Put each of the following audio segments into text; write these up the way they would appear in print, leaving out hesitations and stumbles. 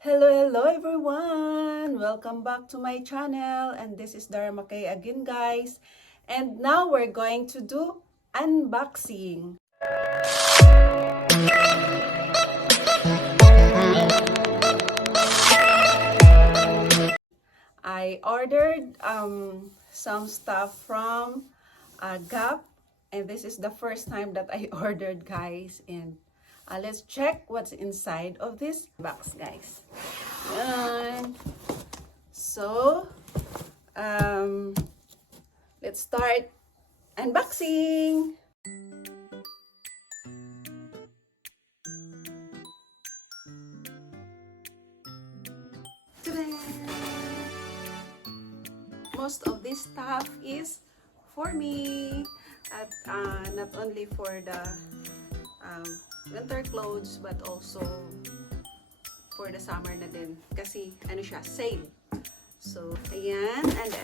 Hello everyone! Welcome back to my channel, and this is Darrah Mckay again, guys. And now we're going to do unboxing. I ordered some stuff from Gap, and this is the first time that I ordered, guys. And let's check what's inside of this box, guys. Yan. So, let's start unboxing. Ta-da! Most of this stuff is for me, at not only for the winter clothes but also for the summer na din kasi ano siya, sale. So ayan, and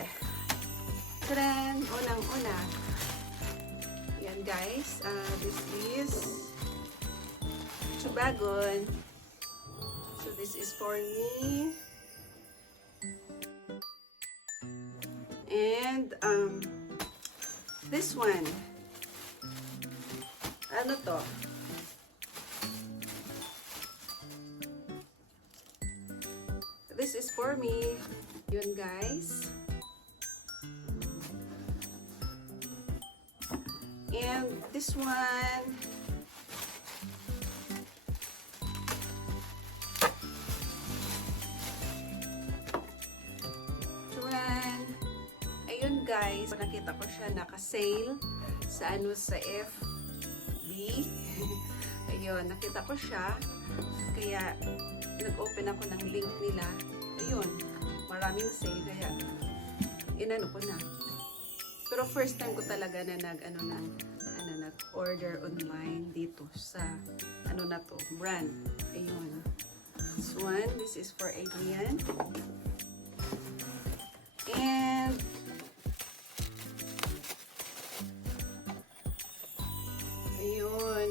tadan, unang-una, ayan guys, this is chubagon. So this is for me. And this one, ano to? This is for me. Yun guys. And this one, ayun guys, nakita ko siya naka-sale sa sa FB. Ayun, nakita ko siya. Kaya nag-open ako ng link nila. Ayun, maraming sale kaya inano ko na. Pero first time ko talaga na nag-order online dito sa na to, brand. Ayun. This one, this is for Adrian. And ayun,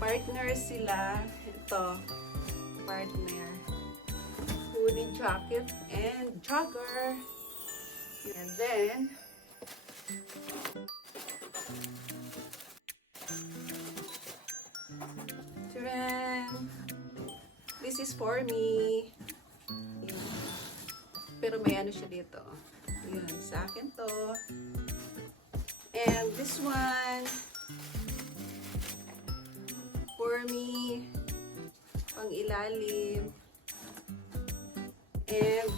partner sila. Ito, partner. Hoodie, jacket, and jogger. And then, this is for me. Yun. Pero may ano siya dito. Yun, sa akin to. And this one, for me, pang ilalim. And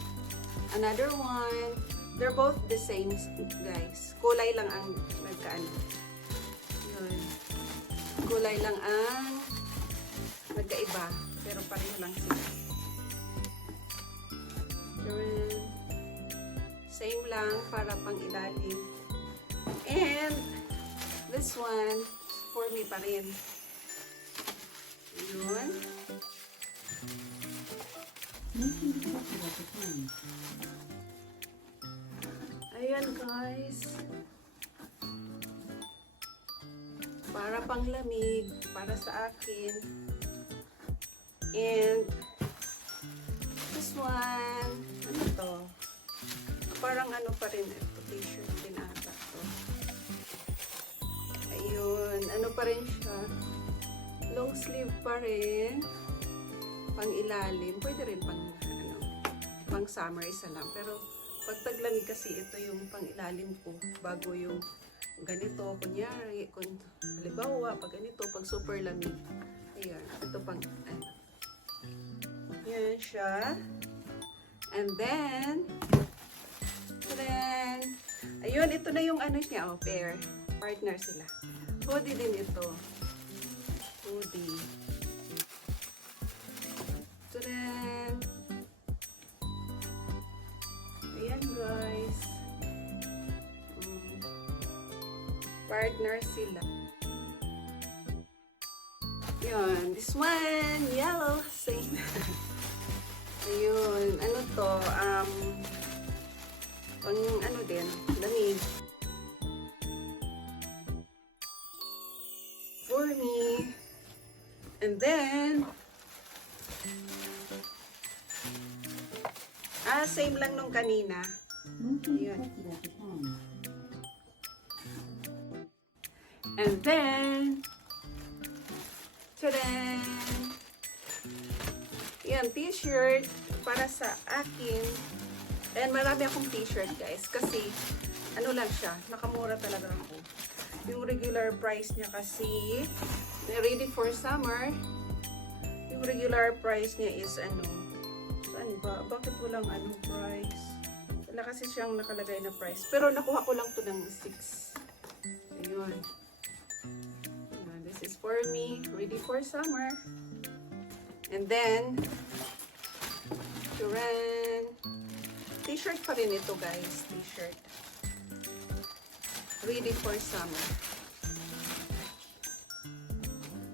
another one, they're both the same, guys. Kulay lang ang nagkaano. Yun. Kulay lang ang nagkaiba, pero pareho lang sila. Same lang para pang ilalim. And this one for me pa rin. Yun. Ayan guys. Para pang lamig, para sa akin. And this one, ano to? Parang ano pa rin ito, t-shirt din ata to. Ayun, ano pa rin siya? Long sleeve pa rin. Pang ilalim, pwede rin pang summer isa lang. Pero pag taglamig kasi ito yung pang ilalim ko bago yung ganito, kunyari, kung halimbawa, pag ganito, pag super lamig. Ayan, ito pang ano. Yan siya. And then, ayun, ito na yung ano niya, oh, pair. Partner sila. Hoodie din ito. Hoodie. Tadan! Ayan, guys. Partner sila. Yun. This one, yellow. Same. Ayun. Ano to? Pang ano din, lamig. For me. And then, Same lang nung kanina. Ayun. And then, tadaan! Yan, t-shirt para sa akin. And marami akong t-shirt, guys. Kasi, ano lang siya, nakamura talaga ako. Yung regular price niya kasi, ready for summer. Yung regular price niya is ano, saan ba? Bakit walang ano price? Wala kasi siyang nakalagay na price. Pero nakuha ko lang to ng 6. Ayun. This is for me, ready for summer. And then, t-shirt pa rin ito, guys. T-shirt. Ready for summer.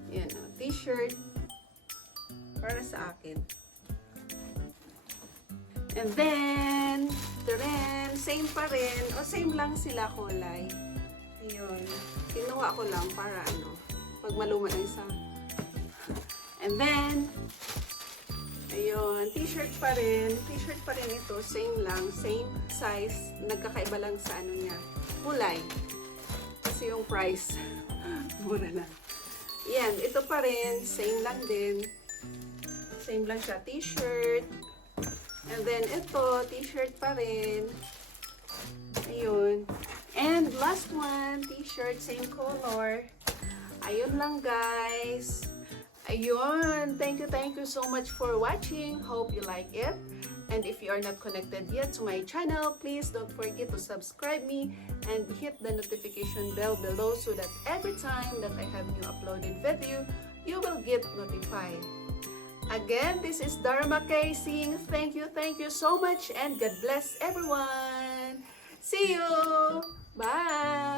Yan, t-shirt para sa akin. And then, same pa rin. O, same lang sila kulay. Ayun. Kinuha ko lang para ano, pag maluma na isa. And then, ayun, t-shirt pa rin. T-shirt pa rin ito. Same lang. Same size. Nagkakaiba lang sa ano niya. Kulay. Kasi yung price. Mura na. Yan. Ito pa rin. Same lang din. Same lang siya. T-shirt. And then, ito. T-shirt pa rin. Ayun. And last one. T-shirt. Same color. Ayun lang, guys. Ayun, thank you so much for watching. Hope you like it. And if you are not connected yet to my channel, please don't forget to subscribe me and hit the notification bell below so that every time that I have new uploaded video, you will get notified. Again, this is Darrah Mckay saying thank you so much and God bless everyone. See you. Bye.